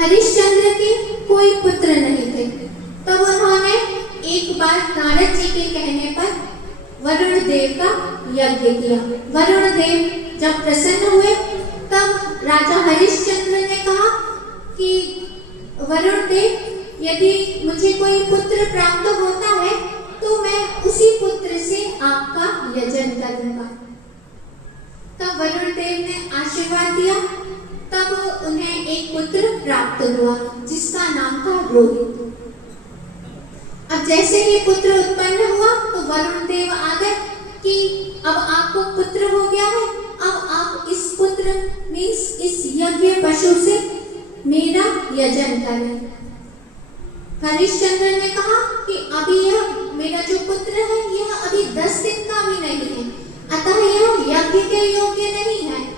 हरिश्चंद्र के कोई पुत्र नहीं थे। तब उन्होंने एक बार नारद जी के कहने पर वरुण देव का यज्ञ किया। वरुण देव जब प्रसन्न हुए तब राजा हरिश्चंद्र ने कहा कि वरुण देव, यदि मुझे कोई पुत्र प्राप्त होता है तो मैं उसी पुत्र से आपका यजन करूंगा। तब वरुण देव ने आशीर्वाद दिया। तब उन्हें एक पुत्र प्राप्त हुआ जिसका नाम था रोहित। अब जैसे ही पुत्र उत्पन्न हुआ तो वरुण देव आ गए कि अब आपको पुत्र हो गया है, अब आप इस पुत्र मीन्स इस यज्ञ पशु से मेरा यजन करें। हरिश्चंद्र ने कहा कि अभी यह मेरा जो पुत्र है यह अभी 10 दिन का भी नहीं है, अतः यह यज्ञ के योग्य नहीं है।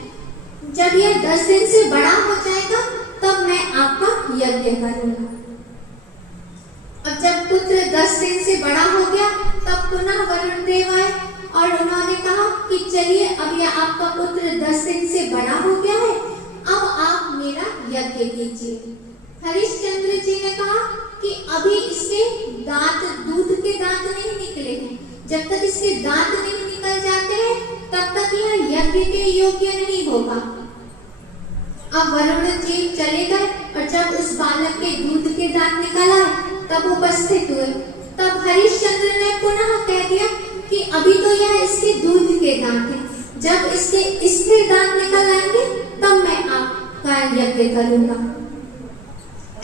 जब यह 10 दिन से बड़ा हो जाएगा तब मैं आपका यज्ञ करूंगा। अब जब पुत्र 10 दिन से बड़ा हो गया तब पुनः वरुण देव आए और उन्होंने कहा कि चलिए अब यह आपका पुत्र 10 दिन से बड़ा हो गया है, अब आप मेरा यज्ञ कीजिए। हरिश्चंद्र जी ने कहा कि अभी इसके दांत, दूध के दांत नहीं निकले हैं, जब तक इसके दांत नहीं निकल जाते हैं तब तक यह यज्ञ के योग्य नहीं होगा। अब वरुण जी चले गए और जब उस बालक के दूध के दांत निकल आए तब उपस्थित हुए। तब हरिश्चंद्र ने पुनः कह दिया कि अभी तो यह इसके दूध के दांत हैं, जब इसके दांत निकल आएंगे तब मैं आपका यज्ञ करूंगा।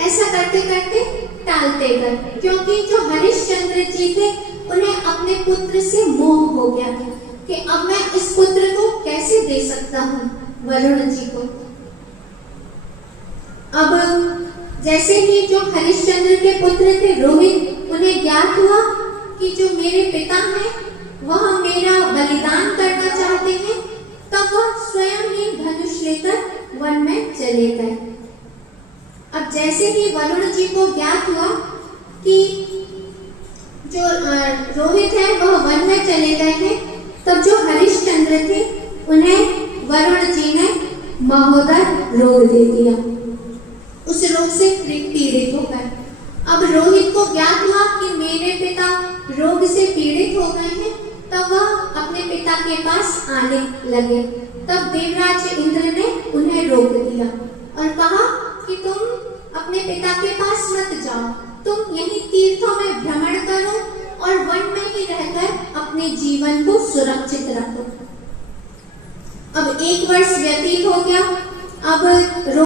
ऐसा करते करते टालते गए, क्योंकि जो हरिश्चंद्र जी थे उन्हें अपने पुत्र से मोह हो गया था कि अब मैं इस पुत्र को कैसे दे सकता हूँ वरुण जी को। अब जैसे ही जो हरिश्चंद्र के पुत्र थे रोहित, उन्हें ज्ञात हुआ कि जो मेरे पिता हैं वह मेरा बलिदान करना चाहते हैं, तब वह स्वयं ही धनुष लेकर वन में चले गए। अब जैसे ही वरुण जी को ज्ञात हुआ कि जो रोहित है वह वन में चले गए हैं, तब जो हरिश्चंद्र थे उन्हें वरुण जी ने महोदर रोग दे दिया। उस रोग से पीड़ित हो गए। अब रोहित को ज्ञात हुआ कि मेरे पिता रोग से पीड़ित हो गए हैं, तब वह अपने पिता के पास आने लगे। तब देवराज इंद्र ने उन्हें रोक दिया और कहा कि तुम अपने पिता के पास मत जाओ, तुम यहीं तीर्थों में भ्रमण करो और वन में ही रहकर अपने जीवन को सुरक्षित रखो। अब 1 वर्ष व्यतीत हो गया। अब